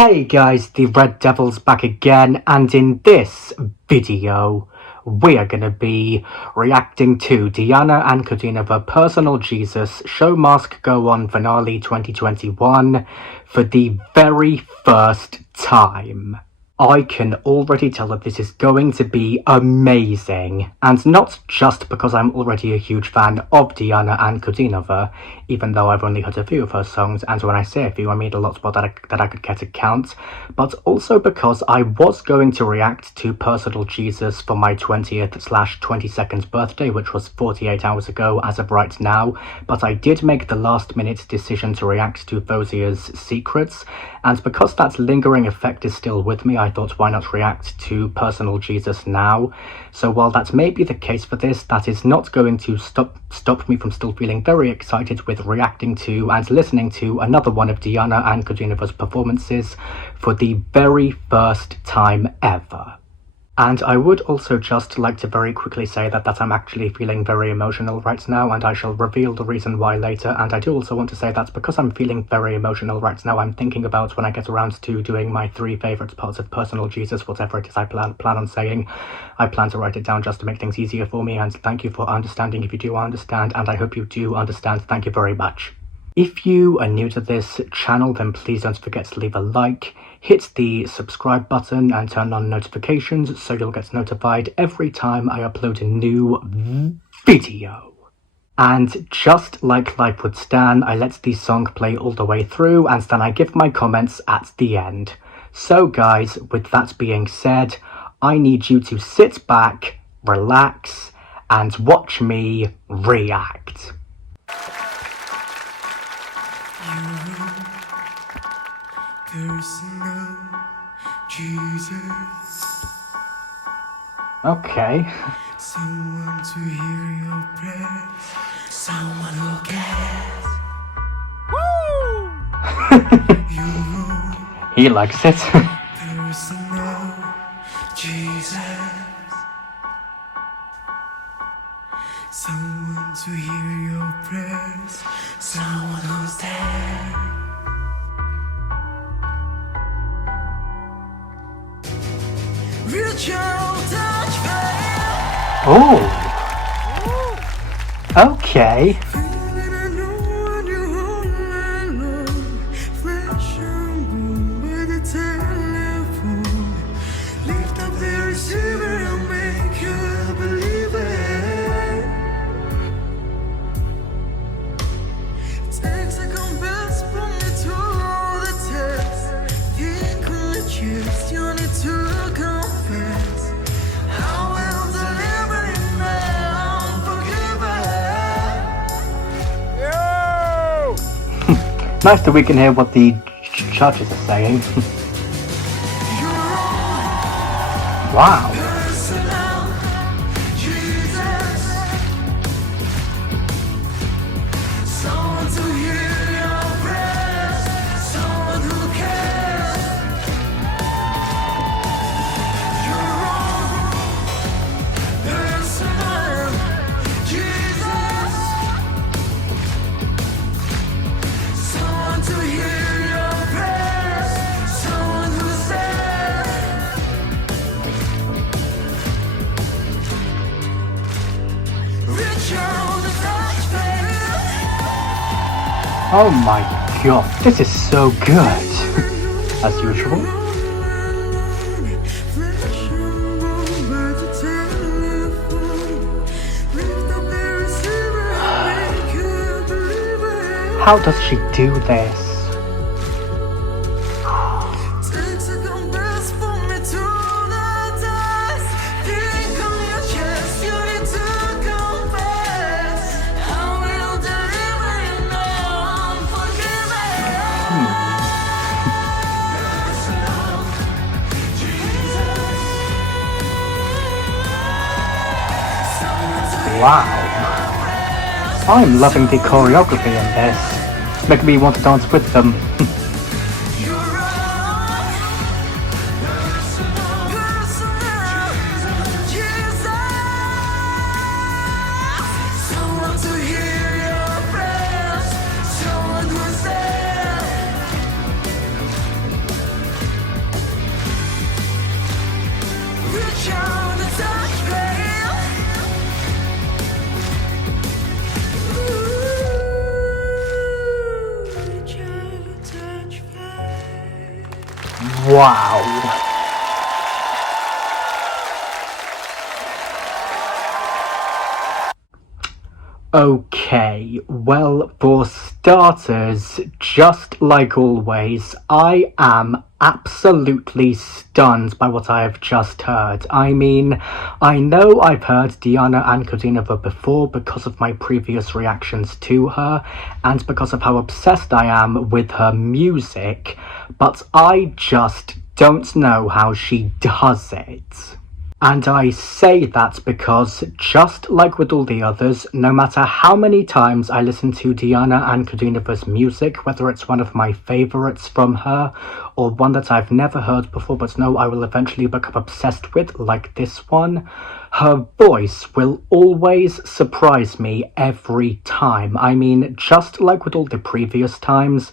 Hey guys, the Red Devil's back again, and in this video, we are going to be reacting to Diana Ankudinova Personal Jesus Show Must Go On Finale 2021 for the very first time. I can already tell that this is going to be amazing, and not just because I'm already a huge fan of Diana Ankudinova, even though I've only heard a few of her songs, and when I say a few I mean a lot more that I could care to count, but also because I was going to react to Personal Jesus for my 20th/22nd birthday, which was 48 hours ago as of right now, but I did make the last minute decision to react to Fauzia's Secrets, and because that lingering effect is still with me, I thought why not react to Personal Jesus now. So while that may be the case for this, that is not going to stop me from still feeling very excited with reacting to and listening to another one of Diana Ankudinova's performances for the very first time ever. And I would also just like to very quickly say that I'm actually feeling very emotional right now, and I shall reveal the reason why later. And I do also want to say that because I'm feeling very emotional right now, I'm thinking about when I get around to doing my 3 favourite parts of Personal Jesus, whatever it is I plan on saying. I plan to write it down just to make things easier for me, and thank you for understanding if you do understand, and I hope you do understand. Thank you very much. If you are new to this channel, then please don't forget to leave a like, hit the subscribe button and turn on notifications so you'll get notified every time I upload a new video. And just like Life Would Stand, I let the song play all the way through and then I give my comments at the end. So guys, with that being said, I need you to sit back, relax, and watch me react. There's no Jesus. Okay. Someone to hear your prayers. Someone who cares. Woo! He likes it. There's no Jesus. Someone to hear your prayers. Someone who's there. Oh. Okay. Nice that we can hear what the judges are saying. Wow. Oh my god, this is so good, as usual. How does she do this? Wow. I'm loving the choreography in this. Making me want to dance with them. Wow. Okay, well, for starters, just like always, I am absolutely stunned by what I have just heard. I mean, I know I've heard Diana Ankudinova before because of my previous reactions to her, and because of how obsessed I am with her music, but I just don't know how she does it. And I say that because, just like with all the others, no matter how many times I listen to Diana Ankudinova's music, whether it's one of my favourites from her, or one that I've never heard before but know I will eventually become obsessed with, like this one, her voice will always surprise me every time. I mean, just like with all the previous times,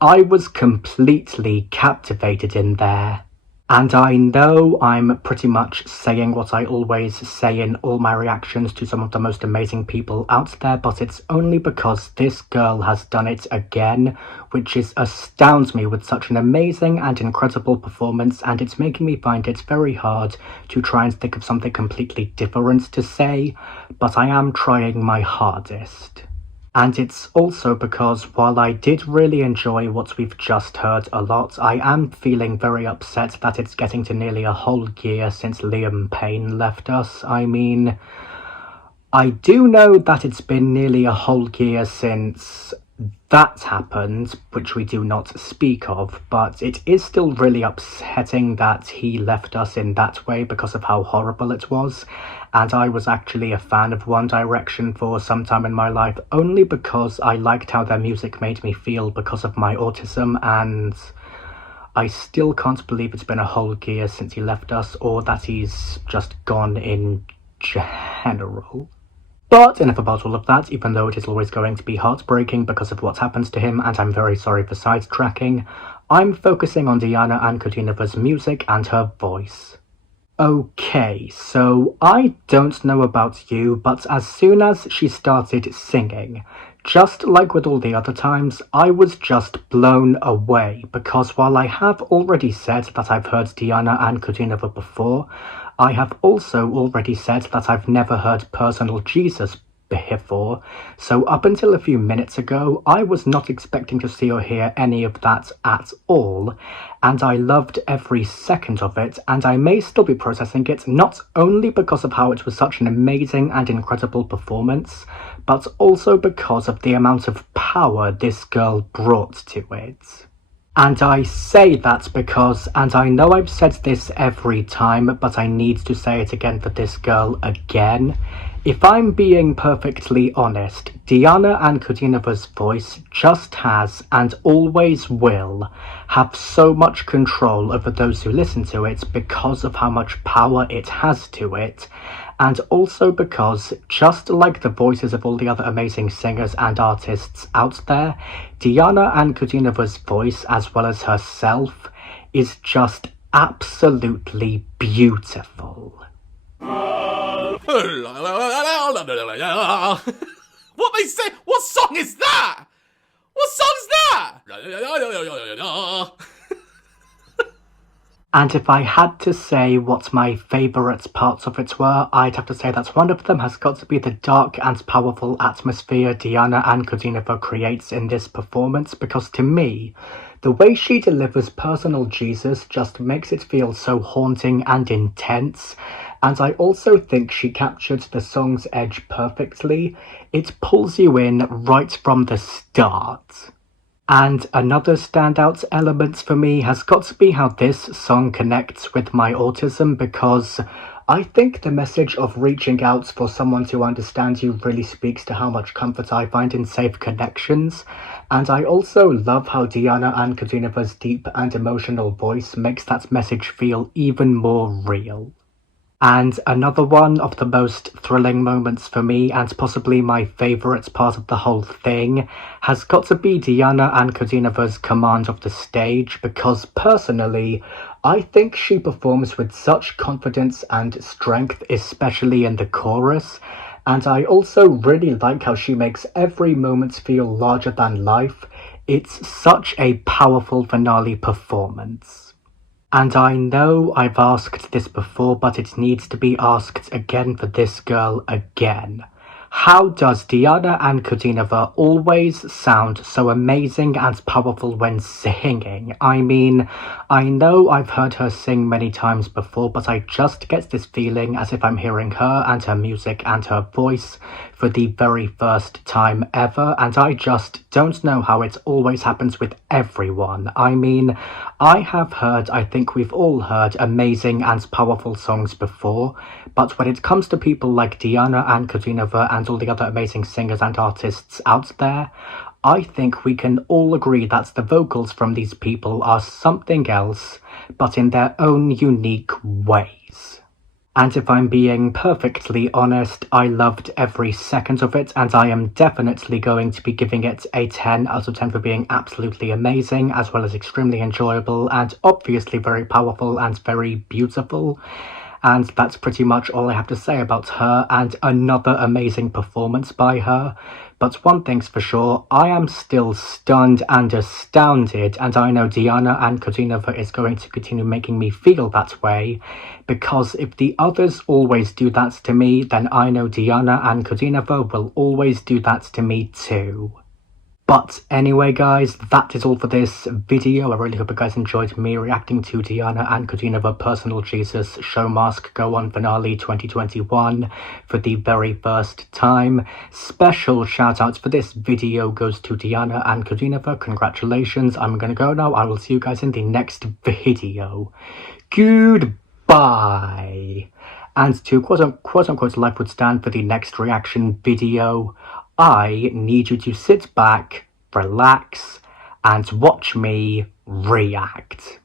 I was completely captivated in there. And I know I'm pretty much saying what I always say in all my reactions to some of the most amazing people out there, but it's only because this girl has done it again, which astounds me with such an amazing and incredible performance, and it's making me find it very hard to try and think of something completely different to say, but I am trying my hardest. And it's also because while I did really enjoy what we've just heard a lot, I am feeling very upset that it's getting to nearly a whole year since Liam Payne left us. I mean, I do know that it's been nearly a whole year since that happened, which we do not speak of, but it is still really upsetting that he left us in that way because of how horrible it was. And I was actually a fan of One Direction for some time in my life, only because I liked how their music made me feel because of my autism, and I still can't believe it's been a whole year since he left us, or that he's just gone in general. But enough about all of that, even though it is always going to be heartbreaking because of what happens to him, and I'm very sorry for sidetracking. I'm focusing on Diana Ankudinova's music and her voice. Okay, so I don't know about you, but as soon as she started singing, just like with all the other times, I was just blown away, because while I have already said that I've heard Diana Ankudinova before, I have also already said that I've never heard Personal Jesus before, so up until a few minutes ago, I was not expecting to see or hear any of that at all, and I loved every second of it, and I may still be processing it, not only because of how it was such an amazing and incredible performance, but also because of the amount of power this girl brought to it. And I say that because, and I know I've said this every time, but I need to say it again for this girl again. If I'm being perfectly honest, Diana Ankudinova's voice just has, and always will, have so much control over those who listen to it because of how much power it has to it, and also because, just like the voices of all the other amazing singers and artists out there, Diana Ankudinova's voice, as well as herself, is just absolutely beautiful. What they say? What song is that? What song's that? And if I had to say what my favourite parts of it were, I'd have to say that one of them has got to be the dark and powerful atmosphere Diana Ankudinova creates in this performance, because to me, the way she delivers Personal Jesus just makes it feel so haunting and intense, and I also think she captured the song's edge perfectly. It pulls you in right from the start. And another standout element for me has got to be how this song connects with my autism, because I think the message of reaching out for someone to understand you really speaks to how much comfort I find in safe connections, and I also love how Diana Ankudinova's deep and emotional voice makes that message feel even more real. And another one of the most thrilling moments for me, and possibly my favourite part of the whole thing, has got to be Diana Ankudinova's command of the stage, because personally, I think she performs with such confidence and strength, especially in the chorus, and I also really like how she makes every moment feel larger than life. It's such a powerful finale performance. And I know I've asked this before, but it needs to be asked again for this girl again. How does Diana Ankudinova always sound so amazing and powerful when singing? I mean, I know I've heard her sing many times before, but I just get this feeling as if I'm hearing her and her music and her voice for the very first time ever, and I just don't know how it always happens with everyone. I mean, I think we've all heard amazing and powerful songs before, but when it comes to people like Diana Ankudinova and all the other amazing singers and artists out there, I think we can all agree that the vocals from these people are something else, but in their own unique ways. And if I'm being perfectly honest, I loved every second of it, and I am definitely going to be giving it a 10 out of 10 for being absolutely amazing, as well as extremely enjoyable, and obviously very powerful and very beautiful. And that's pretty much all I have to say about her, and another amazing performance by her. But one thing's for sure, I am still stunned and astounded, and I know Diana Ankudinova is going to continue making me feel that way, because if the others always do that to me, then I know Diana Ankudinova will always do that to me too. But anyway guys, that is all for this video. I really hope you guys enjoyed me reacting to Diana Ankudinova Personal Jesus Show Must Go On Finale 2021 for the very first time. Special shout outs for this video goes to Diana Ankudinova. Congratulations. I'm gonna go now. I will see you guys in the next video. Goodbye. And to quote unquote life would stand for the next reaction video, I need you to sit back, relax, and watch me react.